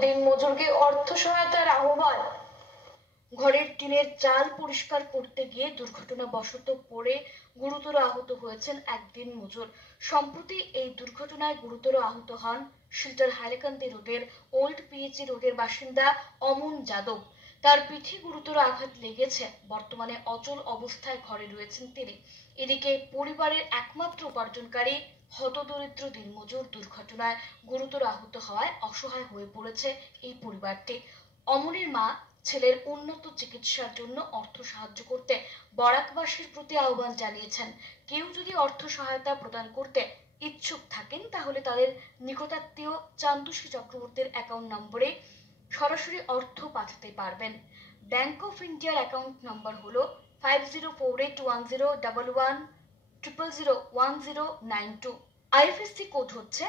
দিনমজুরকে অর্থ সহায়তার আহ্বান। ঘরের টিনের চাল পরিষ্কার করতে গিয়ে দুর্ঘটনাবশত পড়ে গুরুতর আহত হয়েছেন এক দিনমজুর। সম্প্রতি এই দুর্ঘটনায় গুরুতর আহত হন শিলচর হাইলাকান্দি রোডের ওল্ড পিএইচি রোডের বাসিন্দা অমন যাদব। তার পিঠে গুরুতর আঘাত লেগেছে। বর্তমানে অচল অবস্থায় ঘরে রয়েছেন তিনি। এদিকে পরিবারের একমাত্র উপার্জনকারী হতদরিদ্র দিনমজুর দুর্ঘটনায় গুরুতর আহত হওয়ায় অসহায় হয়ে পড়েছে এই পরিবারটি। অমনের মা ছেলের উন্নত চিকিৎসার জন্য অর্থ সাহায্য করতে বরাকবাসীর প্রতি আহ্বান জানিয়েছেন। কেউ যদি অর্থ সহায়তা প্রদান করতে ইচ্ছুক থাকেন তাহলে তাদের নিকটাত্মীয় চান্দুশী চক্রবর্তীর অ্যাকাউন্ট নম্বরে সরাসরি অর্থ পাঠাতে পারবেন। ব্যাংক অফ ইন্ডিয়ার অ্যাকাউন্ট নম্বর হলো 50481000001092। আইএফএসসি কোড হচ্ছে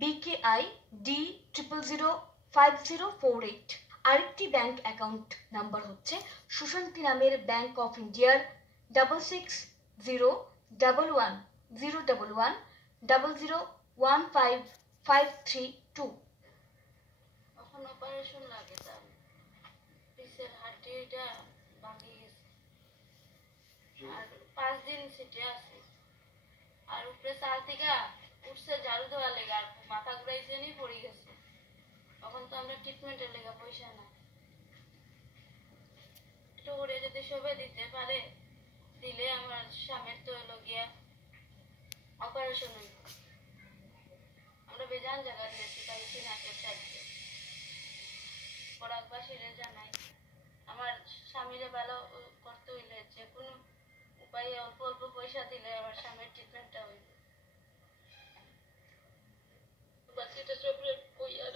BKI D005048। আরেকটি ব্যাংক অ্যাকাউন্ট নাম্বার হচ্ছে সুশান্তি নামের ব্যাংক অফ ইন্ডিয়ার 660111001552। এখন অপারেশন লাগে, তার পিসের হাড্ডিটা ভাঙে গেছে আর 5 দিন সিটে আছে। আর উপরে চাল থেকে উঠছে ঝাড়ু দেওয়া লেগে, আর মাথা ঘুরাইছে নি পড়ে গেছে। তখন তো আমরা ট্রিটমেন্টের লেগে পয়সা না, একটু করে যদি সবে দিতে পারে দিলে আমার স্বামীর তো হলো গিয়া অপারেশন হইব। আমরা বেজান জায়গা দিয়েছি, তাই 3,000 চাইছে। বরাকবাসীরে জানাই আমার স্বামীরে ভালো করতে হইলে যে কোনো উপায়ে অল্প অল্প পয়সা দিলে আমার স্বামীর ট্রিটমেন্টটা হইবে। বাকিটা সব কইয়া